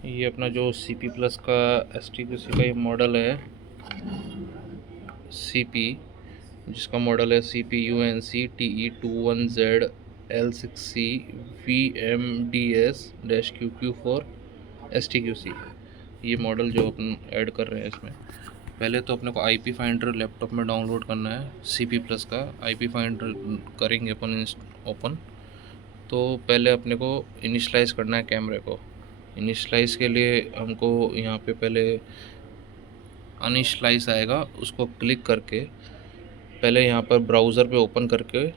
ये अपना जो सी पी प्लस का एस टी क्यू सी का ये मॉडल है, सी पी, जिसका मॉडल है C P U N C T E 21Z L6C VMDS-QQ4 STQC। ये मॉडल जो अपन ऐड कर रहे हैं इसमें, पहले तो अपने को IP फाइंडर लैपटॉप में डाउनलोड करना है। सी पी प्लस का IP फाइंडर करेंगे अपन ओपन। तो पहले अपने को इनिशलाइज़ करना है कैमरे को। इनिशलाइज़ के लिए हमको यहाँ पे पहले अनिशलाइज आएगा, उसको क्लिक करके पहले यहाँ पर ब्राउज़र पे ओपन करके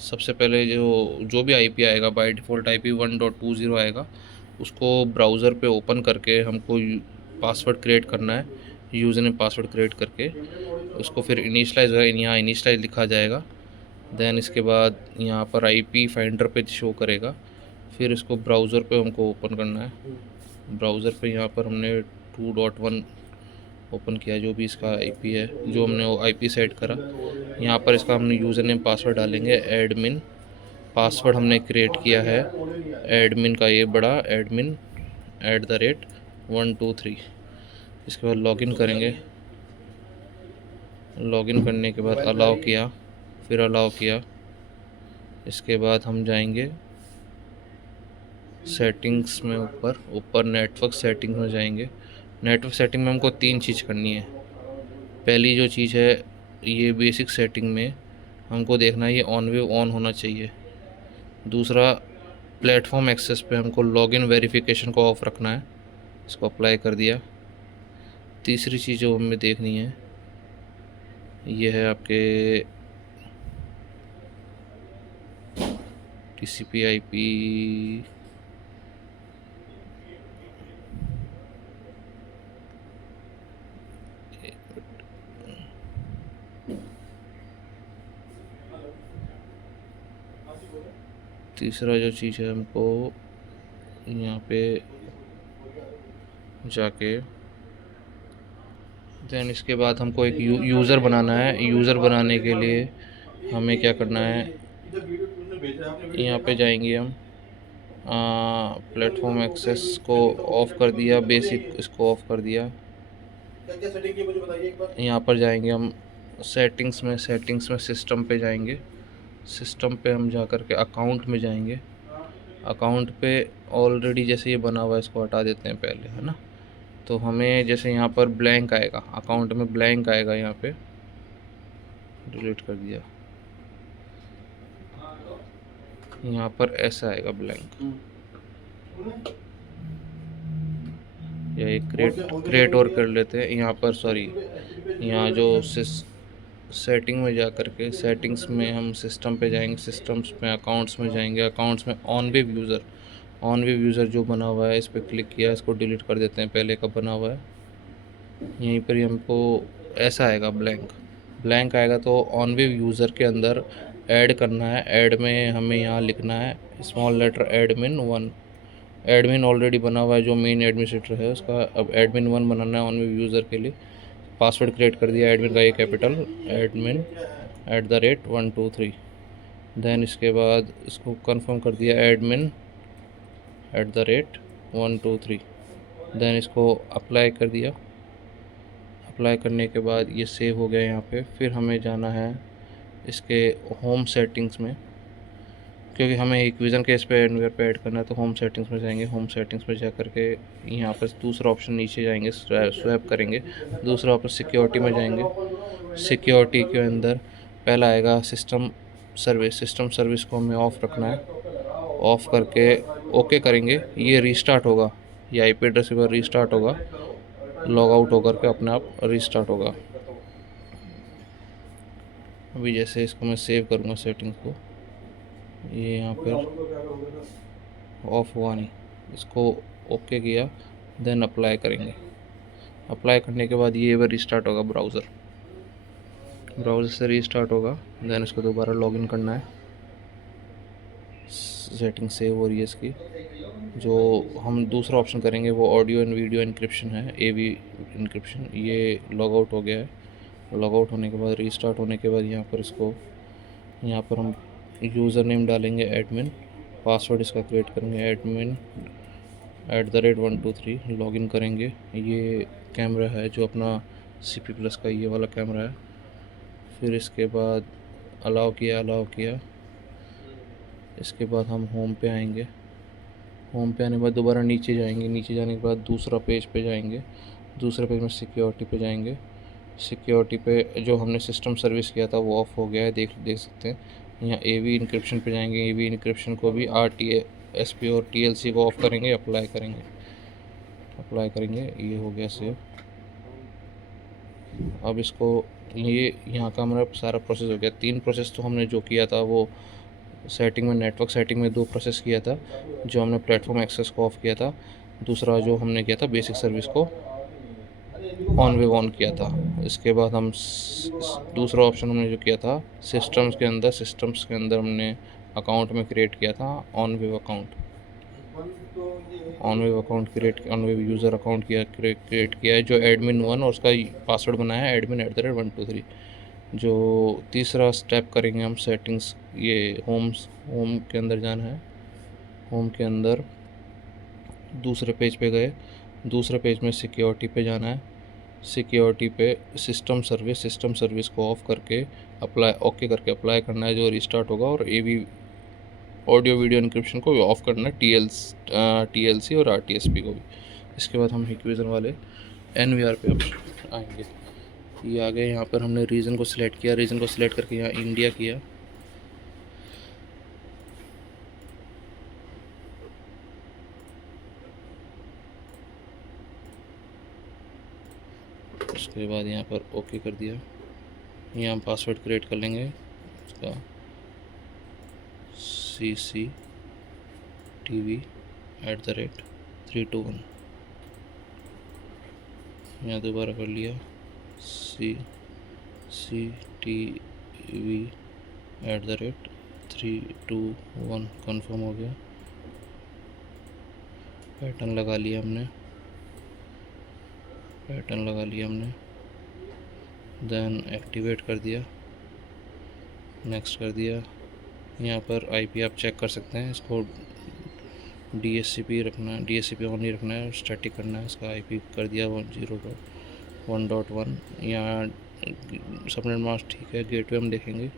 सबसे पहले जो भी IP आएगा, बाय डिफ़ॉल्ट IP 1.20 आएगा, उसको ब्राउज़र पे ओपन करके हमको पासवर्ड क्रिएट करना है। यूज़र नेम पासवर्ड क्रिएट करके उसको फिर इनिशलाइज होगा, यहाँ इनिशलाइज लिखा जाएगा। देन इसके बाद यहाँ पर IP फाइंडर पे शो करेगा। फिर इसको ब्राउज़र पे हमको ओपन करना है। ब्राउज़र पे यहाँ पर हमने 2.1 ओपन किया, जो भी इसका IP है, जो हमने वो IP सेट करा। यहाँ पर इसका हमने यूज़र नेम पासवर्ड डालेंगे। एडमिन पासवर्ड हमने क्रिएट किया है एडमिन का, ये बड़ा एडमिन @123। इसके बाद लॉगिन करेंगे। लॉगिन करने के बाद अलाउ किया, फिर अलाउ किया। इसके बाद हम जाएंगे सेटिंग्स में, ऊपर नेटवर्क सेटिंग्स में जाएंगे। नेटवर्क सेटिंग में हमको 3 चीज़ करनी है। पहली जो चीज़ है, ये बेसिक सेटिंग में हमको देखना है ये ऑन वेव ऑन होना चाहिए। दूसरा, प्लेटफॉर्म एक्सेस पे हमको लॉगिन वेरिफिकेशन को ऑफ रखना है, इसको अप्लाई कर दिया। तीसरी चीज़ जो हमें देखनी है, ये है आपके TCP/IP। तीसरा जो चीज़ है, हमको यहाँ पे जाके देन इसके बाद हमको एक यूज़र बनाना है। यूज़र बनाने के लिए हमें क्या करना है, यहाँ पे जाएंगे हम, प्लेटफॉर्म एक्सेस को ऑफ़ कर दिया, बेसिक इसको ऑफ़ कर दिया। यहाँ पर जाएंगे हम सेटिंग्स में सिस्टम पे जाएंगे। सिस्टम पे हम जा कर के अकाउंट में जाएंगे। अकाउंट पे ऑलरेडी जैसे ये बना हुआ है, इसको हटा देते हैं पहले, है ना। तो हमें जैसे यहाँ पर ब्लैंक आएगा, अकाउंट में ब्लैंक आएगा, यहाँ पे डिलीट कर दिया। यहाँ पर ऐसा आएगा ब्लैंक, या एक क्रिएट और कर लेते हैं यहाँ पर। सॉरी, यहाँ जो सेटिंग में जा कर के सेटिंग्स में हम सिस्टम पे जाएंगे। सिस्टम्स में अकाउंट्स में जाएंगे। अकाउंट्स में ऑन वेव यूज़र जो बना हुआ है, इस पर क्लिक किया, इसको डिलीट कर देते हैं, पहले का बना हुआ है। यहीं पर ही हमको ऐसा आएगा ब्लैंक आएगा, तो ऑन वेव यूज़र के अंदर ऐड करना है। ऐड में हमें यहाँ लिखना है small letter admin 1। Admin already बना हुआ है, जो मेन एडमिनिस्ट्रेटर है उसका। अब एडमिन 1 बनाना है ऑन वेव यूज़र के लिए। पासवर्ड क्रिएट कर दिया एडमिन का, ये कैपिटल एडमिन @123। देन इसके बाद इसको कंफर्म कर दिया एडमिन @123। देन इसको अप्लाई कर दिया। अप्लाई करने के बाद ये सेव हो गया यहाँ पे। फिर हमें जाना है इसके होम सेटिंग्स में, क्योंकि हमें इक्विज़न के इस पे एंडवेयर पे ऐड करना है। तो होम सेटिंग्स में जाएंगे। होम सेटिंग्स में जा करके यहाँ पर दूसरा ऑप्शन नीचे जाएंगे, स्वैप करेंगे। दूसरा ऑप्शन सिक्योरिटी में जाएंगे। सिक्योरिटी के अंदर पहला आएगा सिस्टम सर्विस को हमें ऑफ़ रखना है। ऑफ़ करके ओके करेंगे, ये रीस्टार्ट होगा, ये IP एड्रेस पर रीस्टार्ट होगा। लॉग आउट होकर के अपने आप रीस्टार्ट होगा। अभी जैसे इसको मैं सेव करूँगा सेटिंग्स को, ये यहाँ पर ऑफ हुआ नहीं, इसको ओके किया, देन अप्लाई करेंगे। अप्लाई करने के बाद ये रीस्टार्ट होगा, ब्राउज़र से रीस्टार्ट होगा। देन इसको दोबारा लॉगिन करना है। सेटिंग सेव हो रही है इसकी। जो हम दूसरा ऑप्शन करेंगे वो ऑडियो एंड वीडियो इनक्रिप्शन है, AV इनक्रिप्शन। ये लॉग आउट हो गया है। लॉग आउट होने के बाद रीस्टार्ट होने के बाद यहाँ पर हम यूज़र नेम डालेंगे एडमिन। पासवर्ड इसका क्रिएट करेंगे एडमिन @123 लॉगिन करेंगे। ये कैमरा है जो अपना CP+ का ये वाला कैमरा है। फिर इसके बाद अलाउ किया। इसके बाद हम होम पे आएंगे। होम पे आने के बाद दोबारा नीचे जाएंगे। नीचे जाने के बाद दूसरा पेज पे जाएंगे। दूसरे पेज में सिक्योरिटी पे जाएंगे। सिक्योरिटी पे जो हमने सिस्टम सर्विस किया था वो ऑफ़ हो गया है, देख सकते हैं। यहाँ AV इंक्रिप्शन पे जाएंगे। AV इंक्रिप्शन को भी RTSP और TLC को ऑफ़ करेंगे, अप्लाई करेंगे। ये हो गया सेव। अब इसको ये यहाँ का हमारा सारा प्रोसेस हो गया। 3 प्रोसेस तो हमने जो किया था वो सेटिंग में, नेटवर्क सेटिंग में 2 प्रोसेस किया था, जो हमने प्लेटफॉर्म एक्सेस को ऑफ़ किया था। दूसरा जो हमने किया था बेसिक सर्विस को ऑन किया था। इसके बाद हम दूसरा ऑप्शन हमने जो किया था सिस्टम्स के अंदर हमने अकाउंट में क्रिएट किया था ऑनवेव यूज़र अकाउंट क्रिएट किया है, जो admin1 और उसका पासवर्ड बनाया है admin@123। जो तीसरा स्टेप करेंगे हम सेटिंग्स, ये होम के अंदर जाना है। होम के अंदर दूसरे पेज पे गए। दूसरे पेज में सिक्योरिटी पे जाना है। सिक्योरिटी पे सिस्टम सर्विस को ऑफ़ करके ओके करके अप्लाई करना है, जो रिस्टार्ट होगा। और AV ऑडियो वीडियो इंक्रिप्शन को भी ऑफ़ करना है, TLC और RTSP को भी। इसके बाद हम हिक्विज़न वाले NVR पे आएंगे। ये आ गए। यहाँ पर हमने रीजन को सिलेक्ट किया। रीजन को सिलेक्ट करके यहाँ इंडिया किया। उसके बाद यहाँ पर ओके कर दिया। यहाँ हम पासवर्ड क्रिएट कर लेंगे उसका CCTV@321। यहाँ दोबारा कर लिया CCTV@321। कंफर्म हो गया। पैटर्न लगा लिया हमने। देन एक्टिवेट कर दिया, नेक्स्ट कर दिया। यहाँ पर IP आप चेक कर सकते हैं। इसको DHCP रखना है, DHCP ऑन नहीं रखना है, स्टैटिक करना है। इसका IP कर दिया 101.1। यहाँ सबनेट मास्क ठीक है। गेटवे हम देखेंगे।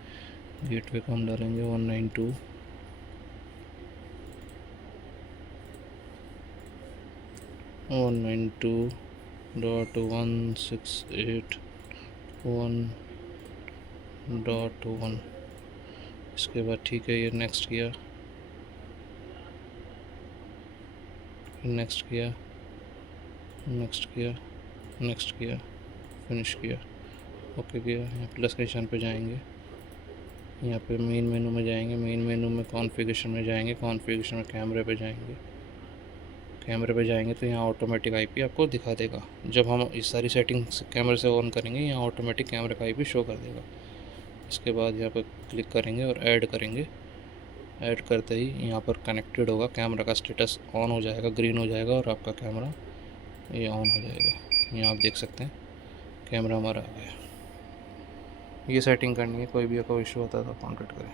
गेटवे को हम डालेंगे 192.168.1.1। इसके बाद ठीक है, ये नेक्स्ट किया, फिनिश किया, ओके किया। यहाँ प्लस के निशान पे जाएंगे। यहाँ पे मेन मेनू में जाएंगे। मेन मेनू में कॉन्फ़िगरेशन में जाएंगे। कॉन्फ़िगरेशन में कैमरे पे जाएंगे तो यहाँ ऑटोमेटिक IP आपको दिखा देगा। जब हम इस सारी सेटिंग्स कैमरे से ऑन करेंगे, यहाँ ऑटोमेटिक कैमरे का IP शो कर देगा। इसके बाद यहाँ पर क्लिक करेंगे और ऐड करेंगे। ऐड करते ही यहाँ पर कनेक्टेड होगा, कैमरा का स्टेटस ऑन हो जाएगा, ग्रीन हो जाएगा और आपका कैमरा ये ऑन हो जाएगा। यहाँ आप देख सकते हैं कैमरा हमारा आ गया। ये सेटिंग करनी है। कोई भी इशू होता है तो कॉन्टैक्ट करें।